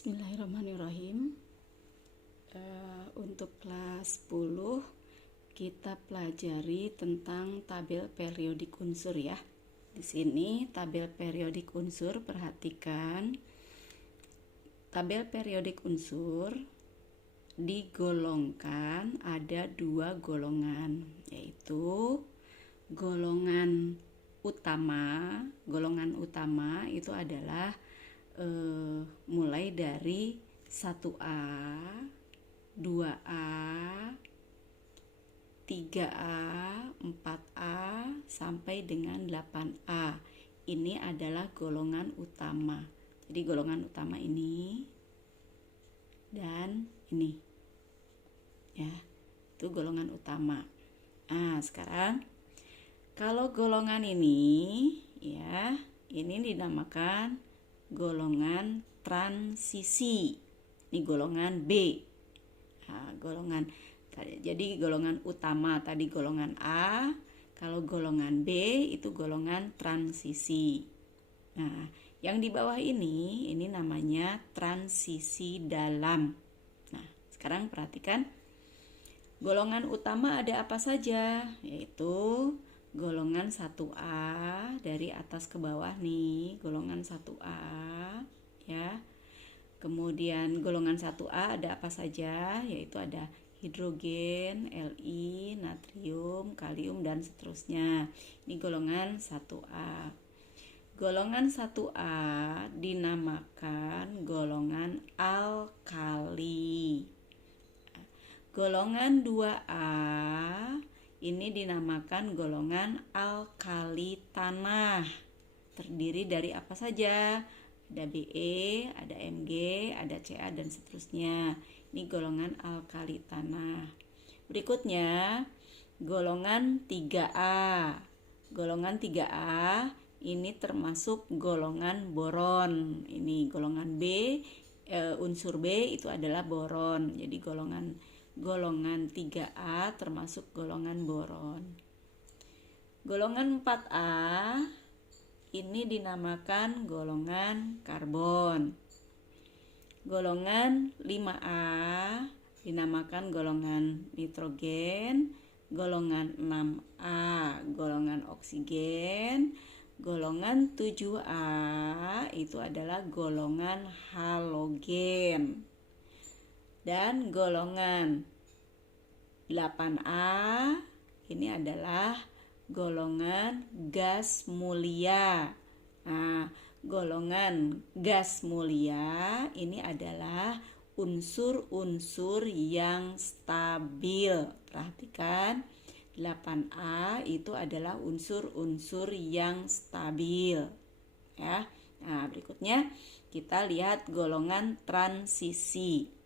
Bismillahirrahmanirrahim. Untuk kelas 10 kita pelajari tentang tabel periodik unsur ya. Di sini tabel periodik unsur, perhatikan. Tabel periodik unsur digolongkan ada dua golongan, yaitu golongan utama. Golongan utama itu adalah mulai dari 1A, 2A, 3A, 4A sampai dengan 8A. Ini adalah golongan utama. Jadi golongan utama ini dan ini. Ya, itu golongan utama. Nah, sekarang kalau golongan ini ya, ini dinamakan golongan transisi. Ini golongan B. Nah, jadi golongan utama tadi golongan A, kalau golongan B itu golongan transisi. Nah, yang di bawah ini namanya transisi dalam. Nah, sekarang perhatikan golongan utama ada apa saja, yaitu golongan 1A dari atas ke bawah nih, golongan 1A ya. Kemudian golongan 1A ada apa saja, yaitu ada hidrogen, Li, natrium, kalium dan seterusnya. Ini golongan 1A. Golongan 1A dinamakan golongan alkali. Golongan 2A ini dinamakan golongan alkali tanah. Terdiri dari apa saja? Ada Be, ada Mg, ada Ca dan seterusnya. Ini golongan alkali tanah. Berikutnya golongan 3A. Golongan 3A ini termasuk golongan boron. Ini golongan B, unsur B itu adalah boron. Jadi golongan 3A termasuk golongan boron. Golongan 4A ini dinamakan golongan karbon. Golongan 5A dinamakan golongan nitrogen. Golongan 6A golongan oksigen. Golongan 7A itu adalah golongan halogen. Dan golongan 8A ini adalah golongan gas mulia. Nah, golongan gas mulia ini adalah unsur-unsur yang stabil. Perhatikan, 8A itu adalah unsur-unsur yang stabil. Ya. Nah, berikutnya kita lihat golongan transisi.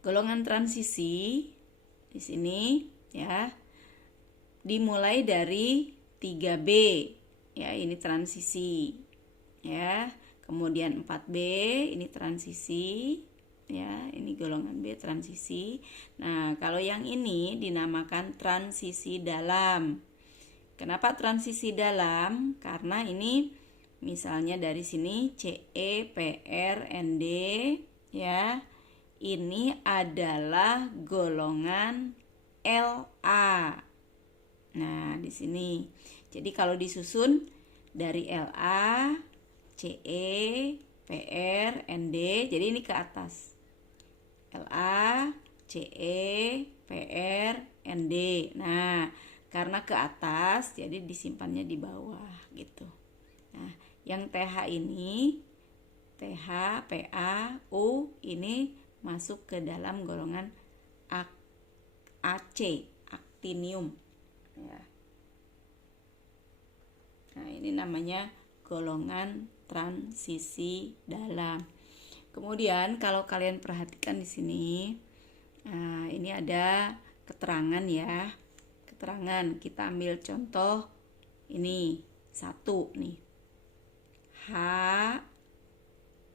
Golongan transisi di sini ya dimulai dari 3B ya, ini transisi ya. Kemudian 4B ini transisi ya, ini golongan B transisi. Nah, kalau yang ini dinamakan transisi dalam. Kenapa transisi dalam? Karena ini misalnya dari sini CePrND ya. Ini adalah golongan La. Nah, di sini. Jadi kalau disusun dari La, Ce, Pr, Nd, jadi ini ke atas. La, Ce, Pr, Nd. Nah, karena ke atas jadi disimpannya di bawah gitu. Nah, yang TH ini TH, Pa, U ini masuk ke dalam golongan Ac, aktinium ya. Nah, ini namanya golongan transisi dalam. Kemudian kalau kalian perhatikan di sini, nah, ini ada keterangan ya. Keterangan, kita ambil contoh ini 1 nih. H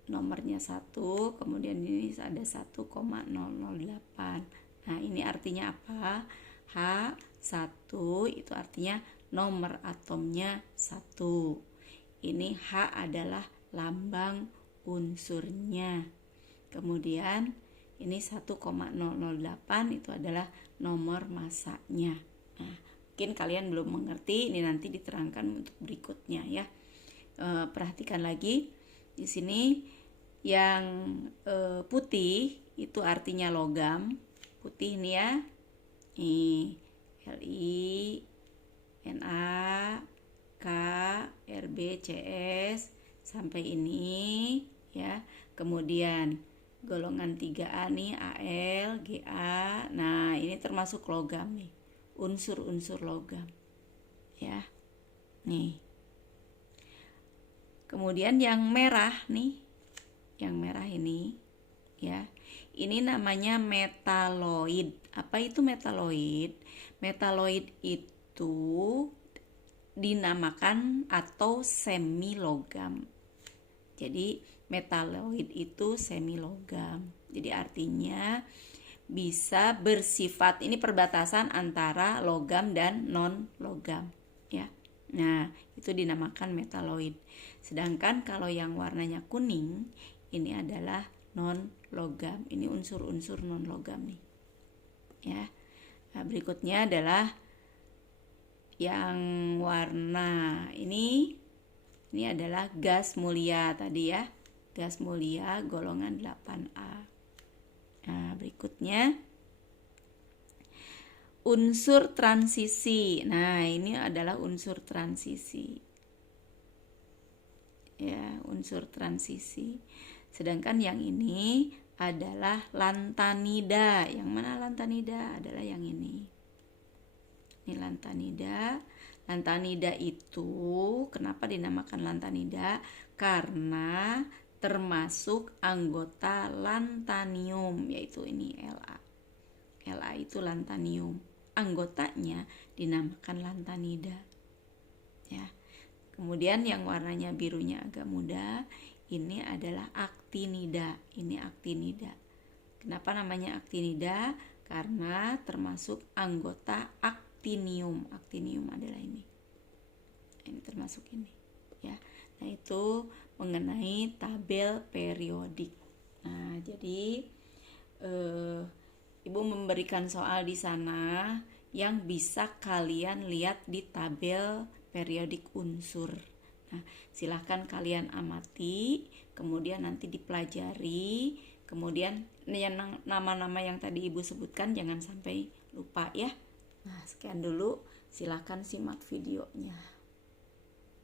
nomornya 1, kemudian ini ada 1,008. Nah, ini artinya apa? H1 itu artinya nomor atomnya 1. Ini H adalah lambang unsurnya. Kemudian ini 1,008 itu adalah nomor masanya. Nah, mungkin kalian belum mengerti, ini nanti diterangkan untuk berikutnya ya. Perhatikan lagi di sini yang putih itu artinya logam. Putih ini ya. Nih, Li, Na, K, Rb, Cs sampai ini ya. Kemudian golongan 3A nih Al, Ga. Nah, ini termasuk logam nih. Unsur-unsur logam. Ya. Nih. Kemudian yang merah nih. Yang merah ini ya. Ini namanya metaloid. Apa itu metaloid? Metaloid itu dinamakan atau semi logam. Jadi metaloid itu semi logam. Jadi artinya bisa bersifat, ini perbatasan antara logam dan non logam ya. Nah, itu dinamakan metaloid. Sedangkan kalau yang warnanya kuning ini adalah non logam. Ini unsur-unsur non logam nih. Ya. Nah, berikutnya adalah yang warna ini adalah gas mulia tadi ya. Gas mulia golongan 8A. Nah, berikutnya unsur transisi. Nah, ini adalah unsur transisi. Ya, unsur transisi. Sedangkan yang ini adalah lantanida. Yang mana lantanida? Adalah yang ini. Ini lantanida. Lantanida itu kenapa dinamakan lantanida? Karena termasuk anggota lantanium, yaitu ini La. La itu lantanium. Anggotanya dinamakan lantanida. Ya. Kemudian yang warnanya birunya agak muda, ini adalah aktinida. Ini aktinida. Kenapa namanya aktinida? Karena termasuk anggota aktinium. Aktinium adalah ini. Ini termasuk ini, ya. Nah, itu mengenai tabel periodik. Nah, jadi Ibu memberikan soal di sana yang bisa kalian lihat di tabel periodik unsur. Nah, silahkan kalian amati, kemudian nanti dipelajari, kemudian nama-nama yang tadi Ibu sebutkan jangan sampai lupa ya. Nah, sekian dulu, silahkan simak videonya.